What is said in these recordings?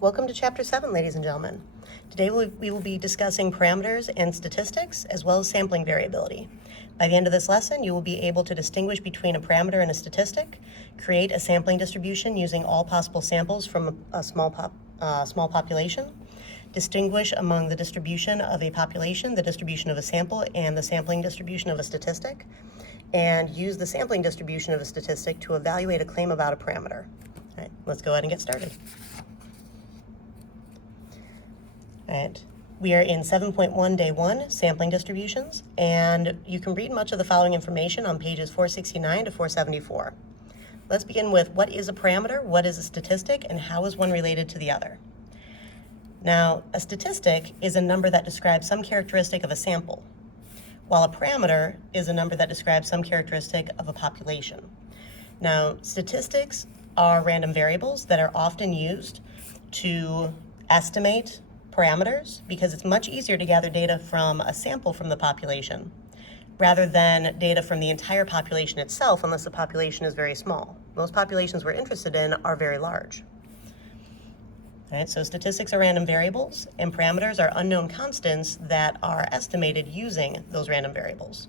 Welcome to Chapter 7, ladies and gentlemen. Today we will be discussing parameters and statistics, as well as sampling variability. By the end of this lesson, you will be able to distinguish between a parameter and a statistic, create a sampling distribution using all possible samples from a small population, distinguish among the distribution of a population, the distribution of a sample, and the sampling distribution of a statistic, and use the sampling distribution of a statistic to evaluate a claim about a parameter. All right, let's go ahead and get started. All right, we are in 7.1 Day 1, Sampling Distributions, and you can read much of the following information on pages 469 to 474. Let's begin with what is a parameter, what is a statistic, and how is one related to the other. Now, a statistic is a number that describes some characteristic of a sample, while a parameter is a number that describes some characteristic of a population. Now, statistics are random variables that are often used to estimate parameters because it's much easier to gather data from a sample from the population rather than data from the entire population itself, unless the population is very small. Most populations we're interested in are very large. All right, so statistics are random variables, and parameters are unknown constants that are estimated using those random variables.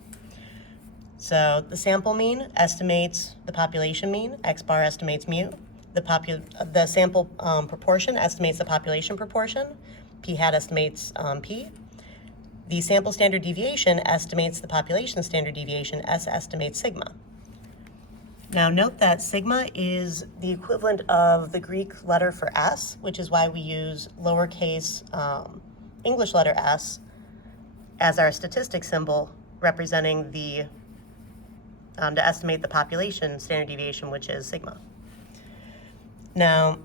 So the sample mean estimates the population mean, x bar estimates mu. The sample proportion estimates the population proportion, p hat estimates p. The sample standard deviation estimates the population standard deviation, s estimates sigma. Now note that sigma is the equivalent of the Greek letter for s, which is why we use lowercase English letter s as our statistic symbol representing the, to estimate the population standard deviation, which is sigma. Now,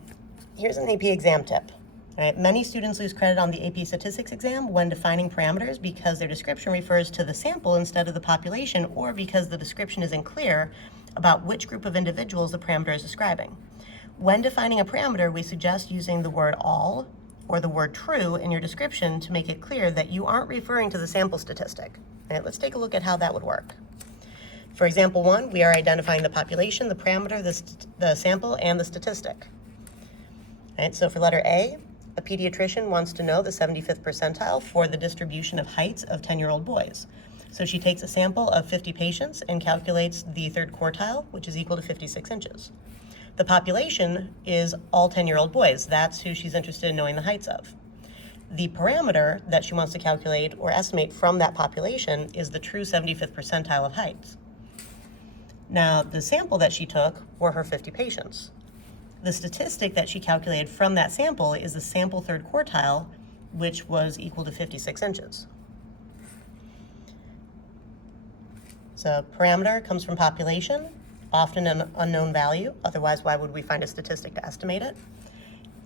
here's an AP exam tip. All right, many students lose credit on the AP statistics exam when defining parameters because their description refers to the sample instead of the population, or because the description isn't clear about which group of individuals the parameter is describing. When defining a parameter, we suggest using the word all or the word true in your description to make it clear that you aren't referring to the sample statistic. All right, let's take a look at how that would work. For example 1, we are identifying the population, the parameter, the sample, and the statistic. All right, so for letter A, a pediatrician wants to know the 75th percentile for the distribution of heights of 10-year-old boys. So she takes a sample of 50 patients and calculates the third quartile, which is equal to 56 inches. The population is all 10-year-old boys. That's who she's interested in knowing the heights of. The parameter that she wants to calculate or estimate from that population is the true 75th percentile of heights. Now, the sample that she took were her 50 patients. The statistic that she calculated from that sample is the sample third quartile, which was equal to 56 inches. So parameter comes from population, often an unknown value. Otherwise, why would we find a statistic to estimate it?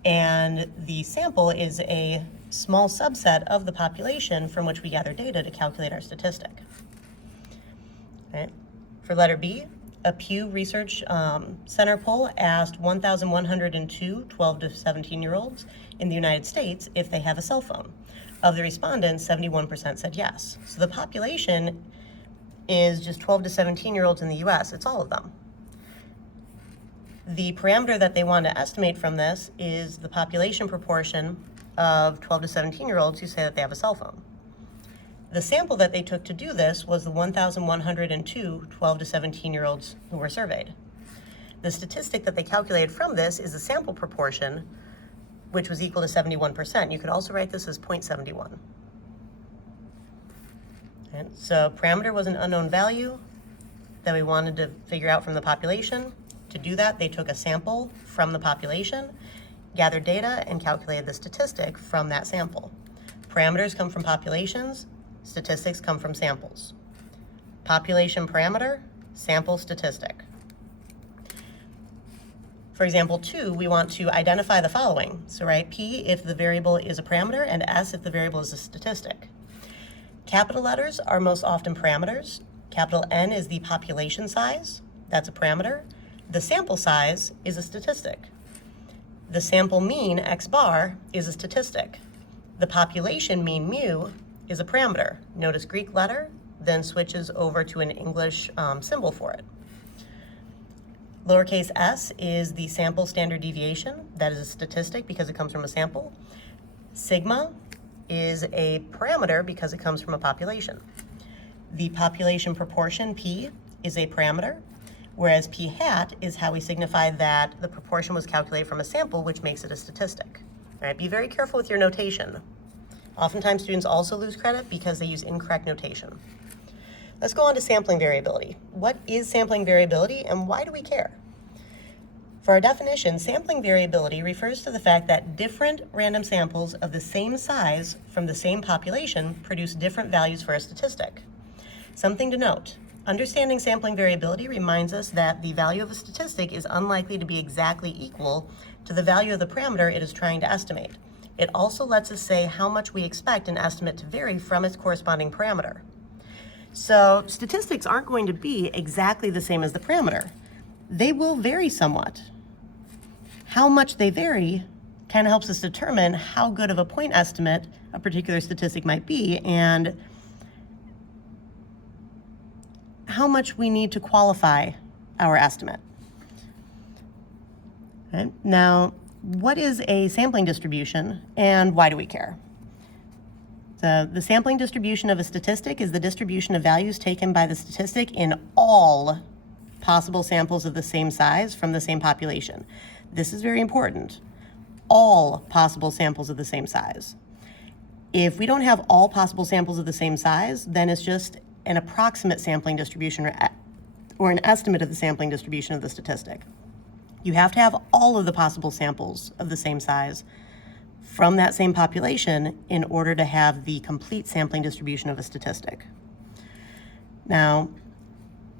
And the sample is a small subset of the population from which we gather data to calculate our statistic. All right. For letter B, a Pew Research Center poll asked 1,102 12 to 17-year-olds in the United States if they have a cell phone. Of the respondents, 71% said yes. So the population is just 12 to 17-year-olds in the US. It's all of them. The parameter that they want to estimate from this is the population proportion of 12 to 17-year-olds who say that they have a cell phone. The sample that they took to do this was the 1,102 12 to 17-year-olds who were surveyed. The statistic that they calculated from this is the sample proportion, which was equal to 71%. You could also write this as 0.71. And so parameter was an unknown value that we wanted to figure out from the population. To do that, they took a sample from the population, gathered data, and calculated the statistic from that sample. Parameters come from populations. Statistics come from samples. Population parameter, sample statistic. For example 2, we want to identify the following. So write P if the variable is a parameter and S if the variable is a statistic. Capital letters are most often parameters. Capital N is the population size. That's a parameter. The sample size is a statistic. The sample mean, x bar, is a statistic. The population mean, mu, is a parameter. Notice Greek letter, then switches over to an English symbol for it. Lowercase s is the sample standard deviation. That is a statistic because it comes from a sample. Sigma is a parameter because it comes from a population. The population proportion, p, is a parameter, whereas p hat is how we signify that the proportion was calculated from a sample, which makes it a statistic. All right, be very careful with your notation. Oftentimes students also lose credit because they use incorrect notation. Let's go on to sampling variability. What is sampling variability and why do we care? For our definition, sampling variability refers to the fact that different random samples of the same size from the same population produce different values for a statistic. Something to note, understanding sampling variability reminds us that the value of a statistic is unlikely to be exactly equal to the value of the parameter it is trying to estimate. It also lets us say how much we expect an estimate to vary from its corresponding parameter. So statistics aren't going to be exactly the same as the parameter. They will vary somewhat. How much they vary kind of helps us determine how good of a point estimate a particular statistic might be and how much we need to qualify our estimate. Okay. Now, what is a sampling distribution and why do we care? So the sampling distribution of a statistic is the distribution of values taken by the statistic in all possible samples of the same size from the same population. This is very important. All possible samples of the same size. If we don't have all possible samples of the same size, then it's just an approximate sampling distribution or an estimate of the sampling distribution of the statistic. You have to have all of the possible samples of the same size from that same population in order to have the complete sampling distribution of a statistic. Now,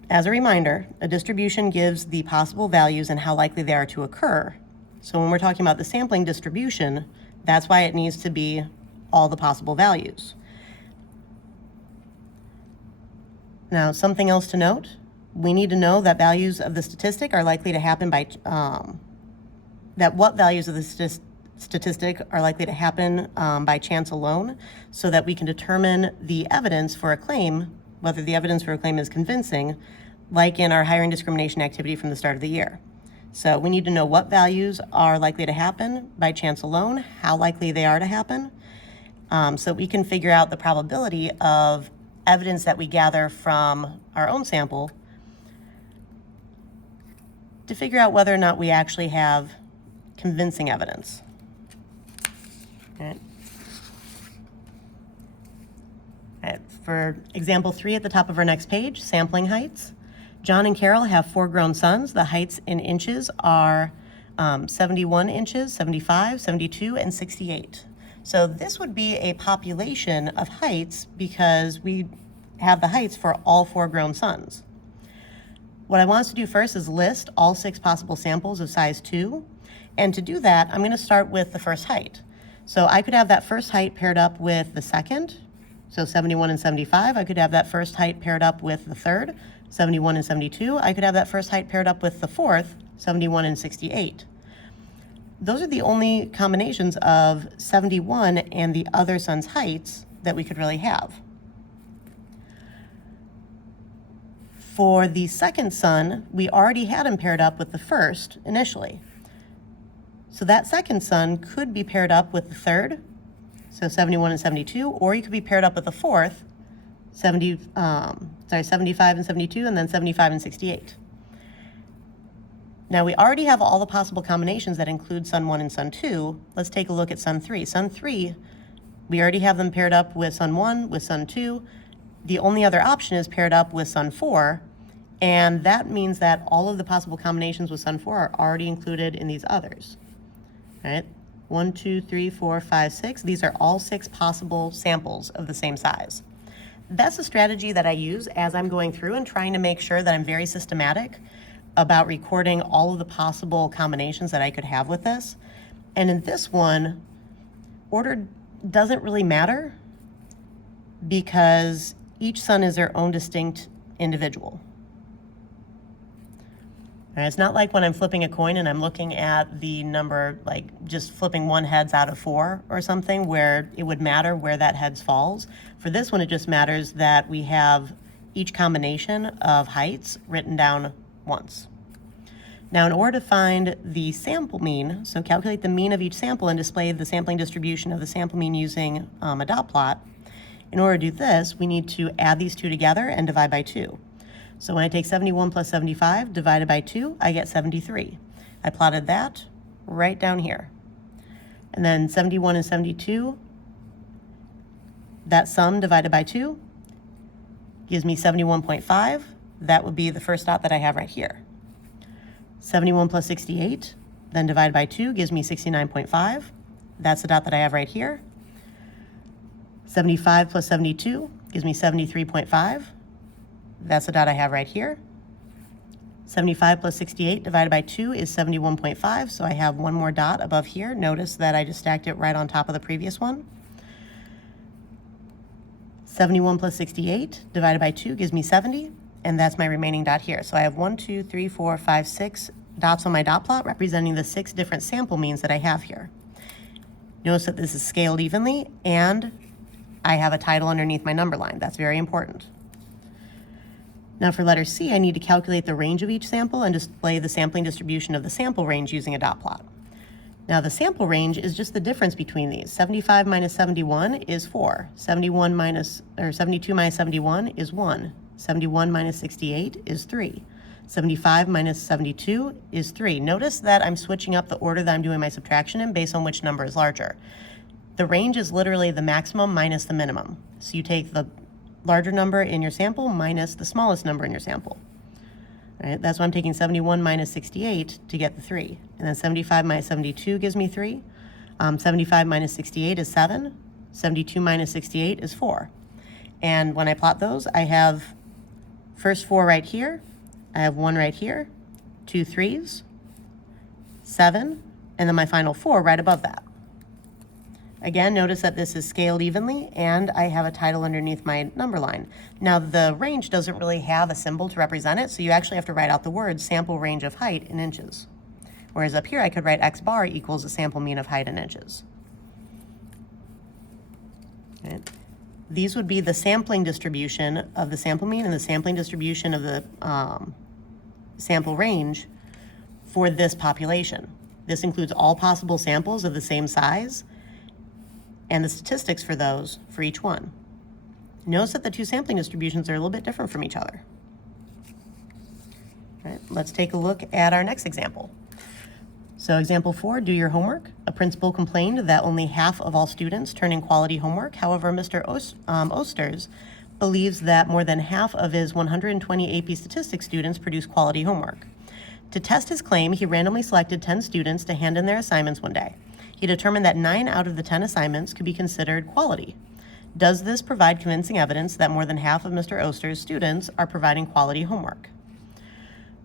as a reminder, a distribution gives the possible values and how likely they are to occur. So when we're talking about the sampling distribution, that's why it needs to be all the possible values. Now, something else to note, we need to know that values of the statistic are likely to happen by, what values of the statistic are likely to happen by chance alone, so that we can determine the evidence for a claim, whether the evidence for a claim is convincing, like in our hiring discrimination activity from the start of the year. So we need to know what values are likely to happen by chance alone, how likely they are to happen, so we can figure out the probability of evidence that we gather from our own sample to figure out whether or not we actually have convincing evidence. Okay. All right. For example 3 at the top of our next page, sampling heights. John and Carol have 4 grown sons. The heights in inches are 71 inches, 75, 72, and 68. So this would be a population of heights because we have the heights for all 4 grown sons. What I want us to do first is list all 6 possible samples of size 2. And to do that, I'm going to start with the first height. So I could have that first height paired up with the second, so 71 and 75. I could have that first height paired up with the third, 71 and 72. I could have that first height paired up with the fourth, 71 and 68. Those are the only combinations of 71 and the other son's heights that we could really have. For the second son, we already had him paired up with the first initially. So that second son could be paired up with the third, so 71 and 72, or he could be paired up with the fourth, 75 and 72, and then 75 and 68. Now we already have all the possible combinations that include son 1 and son 2. Let's take a look at son 3. Son 3, we already have them paired up with son 1, with son 2. The only other option is paired up with son 4, and that means that all of the possible combinations with son 4 are already included in these others. All right, 1, 2, 3, 4, 5, 6. These are all 6 possible samples of the same size. That's a strategy that I use as I'm going through and trying to make sure that I'm very systematic about recording all of the possible combinations that I could have with this. And in this one, order doesn't really matter because each son is their own distinct individual. And it's not like when I'm flipping a coin and I'm looking at the number, like just flipping one heads out of 4 or something, where it would matter where that heads falls. For this one, it just matters that we have each combination of heights written down once. Now, in order to find the sample mean, so calculate the mean of each sample and display the sampling distribution of the sample mean using a dot plot, in order to do this, we need to add these two together and divide by 2. So when I take 71 plus 75 divided by 2, I get 73. I plotted that right down here. And then 71 and 72, that sum divided by 2 gives me 71.5. That would be the first dot that I have right here. 71 plus 68, then divided by 2 gives me 69.5. That's the dot that I have right here. 75 plus 72 gives me 73.5. That's the dot I have right here. 75 plus 68 divided by 2 is 71.5, so I have one more dot above here. Notice that I just stacked it right on top of the previous one. 71 plus 68 divided by 2 gives me 70, and that's my remaining dot here. So I have 1, 2, 3, 4, 5, 6 dots on my dot plot representing the 6 different sample means that I have here. Notice that this is scaled evenly, and I have a title underneath my number line. That's very important. Now for letter C, I need to calculate the range of each sample and display the sampling distribution of the sample range using a dot plot. Now the sample range is just the difference between these. 75 minus 71 is 4. 72 minus 71 is 1. 71 minus 68 is 3. 75 minus 72 is 3. Notice that I'm switching up the order that I'm doing my subtraction in based on which number is larger. The range is literally the maximum minus the minimum. So you take the larger number in your sample minus the smallest number in your sample. All right, that's why I'm taking 71 minus 68 to get the 3. And then 75 minus 72 gives me 3. 75 minus 68 is 7. 72 minus 68 is 4. And when I plot those, I have first 4 right here. I have 1 right here, 2 3s, 7, and then my final 4 right above that. Again, notice that this is scaled evenly, and I have a title underneath my number line. Now, the range doesn't really have a symbol to represent it, so you actually have to write out the word sample range of height in inches. Whereas up here, I could write x bar equals the sample mean of height in inches. Okay. These would be the sampling distribution of the sample mean and the sampling distribution of the sample range for this population. This includes all possible samples of the same size and the statistics for those for each one. Notice that the two sampling distributions are a little bit different from each other. All right, let's take a look at our next example. So example 4, do your homework. A principal complained that only half of all students turn in quality homework. However, Mr. Osters believes that more than half of his 120 AP statistics students produce quality homework. To test his claim, he randomly selected 10 students to hand in their assignments one day. He determined that 9 out of the 10 assignments could be considered quality. Does this provide convincing evidence that more than half of Mr. Oster's students are providing quality homework?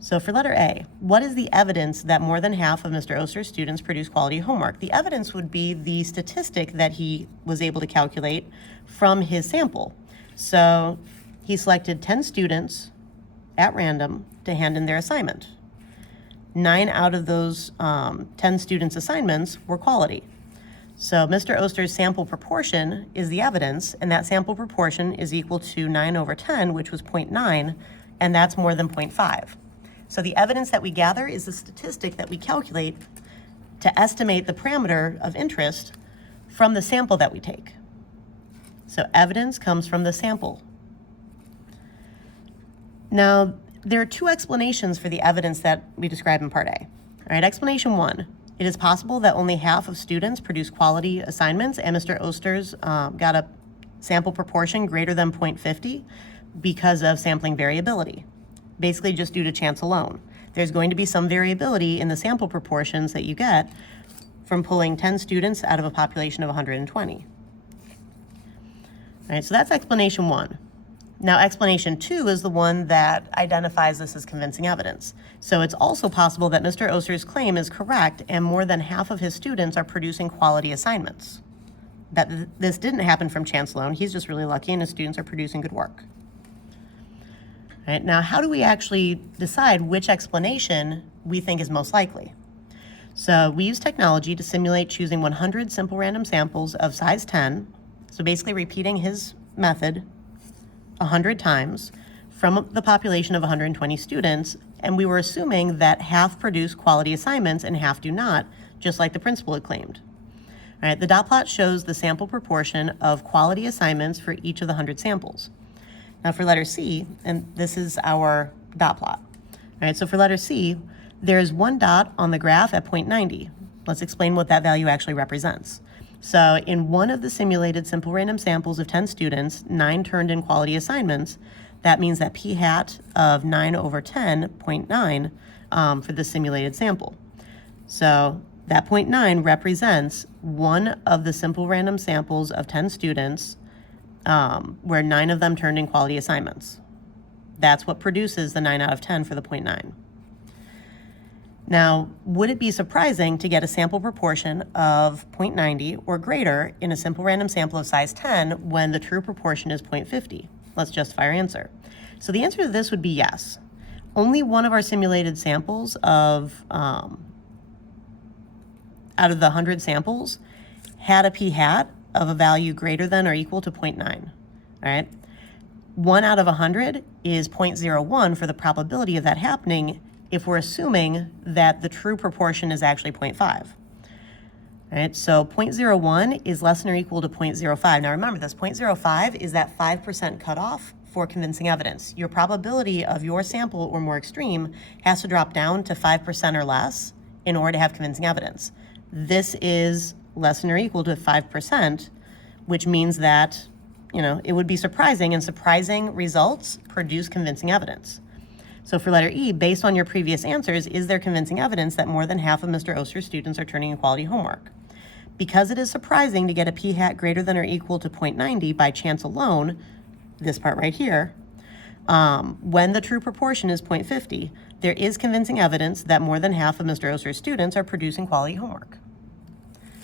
So for letter A, what is the evidence that more than half of Mr. Oster's students produce quality homework? The evidence would be the statistic that he was able to calculate from his sample. So he selected 10 students at random to hand in their assignment. 9 out of those 10 students' assignments were quality. So Mr. Oster's sample proportion is the evidence, and that sample proportion is equal to 9 over 10, which was 0.9, and that's more than 0.5. So the evidence that we gather is the statistic that we calculate to estimate the parameter of interest from the sample that we take. So evidence comes from the sample. Now, there are 2 explanations for the evidence that we describe in Part A. All right, explanation 1, it is possible that only half of students produce quality assignments, and Mr. Osters got a sample proportion greater than 0.50 because of sampling variability, basically just due to chance alone. There's going to be some variability in the sample proportions that you get from pulling 10 students out of a population of 120. All right, so that's explanation 1. Now, explanation 2 is the one that identifies this as convincing evidence. So it's also possible that Mr. Oster's claim is correct and more than half of his students are producing quality assignments. That this didn't happen from chance alone. He's just really lucky and his students are producing good work. All right, now, how do we actually decide which explanation we think is most likely? So we use technology to simulate choosing 100 simple random samples of size 10, so basically repeating his method 100 times from the population of 120 students and we were assuming that half produce quality assignments and half do not, just like the principal had claimed. All right, the dot plot shows the sample proportion of quality assignments for each of the 100 samples. Now for letter C, and this is our dot plot. All right, so for letter C, there is one dot on the graph at 0.90. Let's explain what that value actually represents. So in one of the simulated simple random samples of 10 students, 9 turned in quality assignments. That means that p hat of 9 over 10, 0.9 for the simulated sample. So that 0.9 represents one of the simple random samples of 10 students where 9 of them turned in quality assignments. That's what produces the 9 out of 10 for the 0.9. Now, would it be surprising to get a sample proportion of 0.90 or greater in a simple random sample of size 10 when the true proportion is 0.50? Let's justify our answer. So the answer to this would be yes. Only one of our simulated samples of, out of the 100 samples, had a p hat of a value greater than or equal to 0.9, all right? 1 out of 100 is 0.01 for the probability of that happening if we're assuming that the true proportion is actually 0.5. All right, so 0.01 is less than or equal to 0.05. Now remember this, 0.05 is that 5% cutoff for convincing evidence. Your probability of your sample or more extreme has to drop down to 5% or less in order to have convincing evidence. This is less than or equal to 5%, which means that, it would be surprising, and surprising results produce convincing evidence. So for letter E, based on your previous answers, is there convincing evidence that more than half of Mr. Oster's students are turning in quality homework? Because it is surprising to get a p hat greater than or equal to 0.90 by chance alone, this part right here, when the true proportion is 0.50, there is convincing evidence that more than half of Mr. Oster's students are producing quality homework.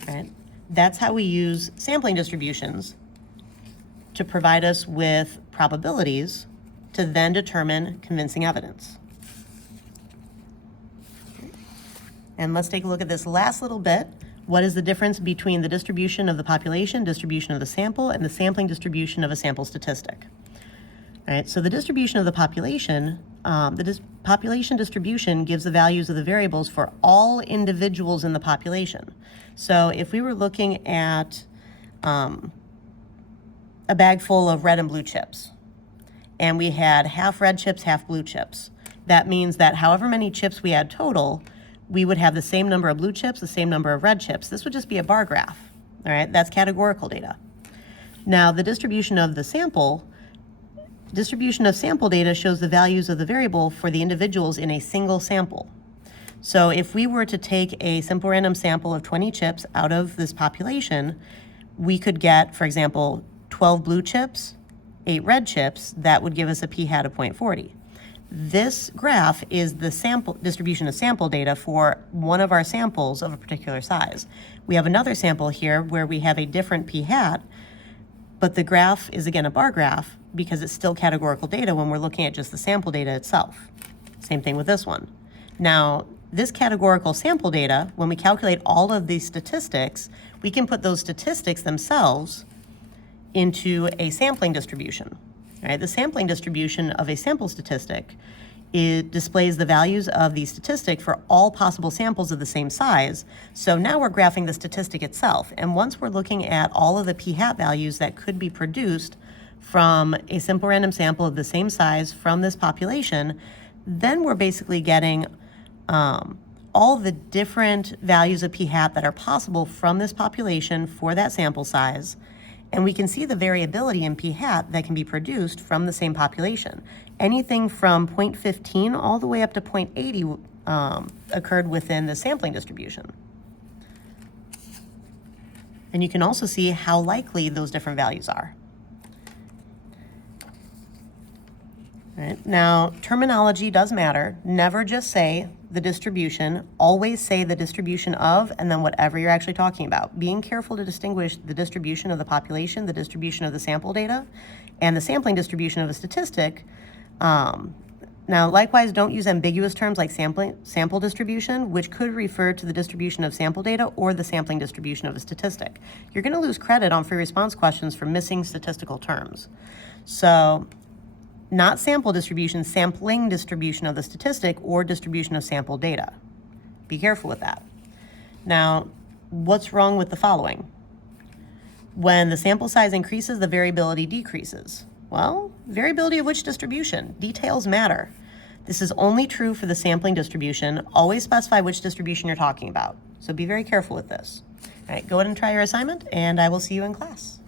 Right? That's how we use sampling distributions to provide us with probabilities to then determine convincing evidence. And let's take a look at this last little bit. What is the difference between the distribution of the population, distribution of the sample, and the sampling distribution of a sample statistic? All right, so the distribution of the population, population distribution gives the values of the variables for all individuals in the population. So if we were looking at a bag full of red and blue chips, and we had half red chips, half blue chips, that means that however many chips we had total, we would have the same number of blue chips, the same number of red chips. This would just be a bar graph, all right? That's categorical data. Now, the distribution of sample data shows the values of the variable for the individuals in a single sample. So if we were to take a simple random sample of 20 chips out of this population, we could get, for example, 12 blue chips, 8 red chips. That would give us a p hat of 0.40. This graph is the sample distribution of sample data for one of our samples of a particular size. We have another sample here where we have a different p hat, but the graph is again a bar graph because it's still categorical data when we're looking at just the sample data itself. Same thing with this one. Now, this categorical sample data, when we calculate all of these statistics, we can put those statistics themselves into a sampling distribution. Right? The sampling distribution of a sample statistic, it displays the values of the statistic for all possible samples of the same size. So now we're graphing the statistic itself. And once we're looking at all of the p hat values that could be produced from a simple random sample of the same size from this population, then we're basically getting all the different values of p hat that are possible from this population for that sample size. And we can see the variability in p hat that can be produced from the same population. Anything from 0.15 all the way up to 0.80 occurred within the sampling distribution. And you can also see how likely those different values are. All right. Now, terminology does matter. Never just say the distribution, always say the distribution of, and then whatever you're actually talking about. Being careful to distinguish the distribution of the population, the distribution of the sample data, and the sampling distribution of a statistic. Now, likewise, don't use ambiguous terms like sample distribution, which could refer to the distribution of sample data or the sampling distribution of a statistic. You're going to lose credit on free response questions for missing statistical terms. So not sample distribution, sampling distribution of the statistic or distribution of sample data. Be careful with that. Now, what's wrong with the following? When the sample size increases, the variability decreases. Well, variability of which distribution? Details matter. This is only true for the sampling distribution. Always specify which distribution you're talking about. So be very careful with this. All right, go ahead and try your assignment, and I will see you in class.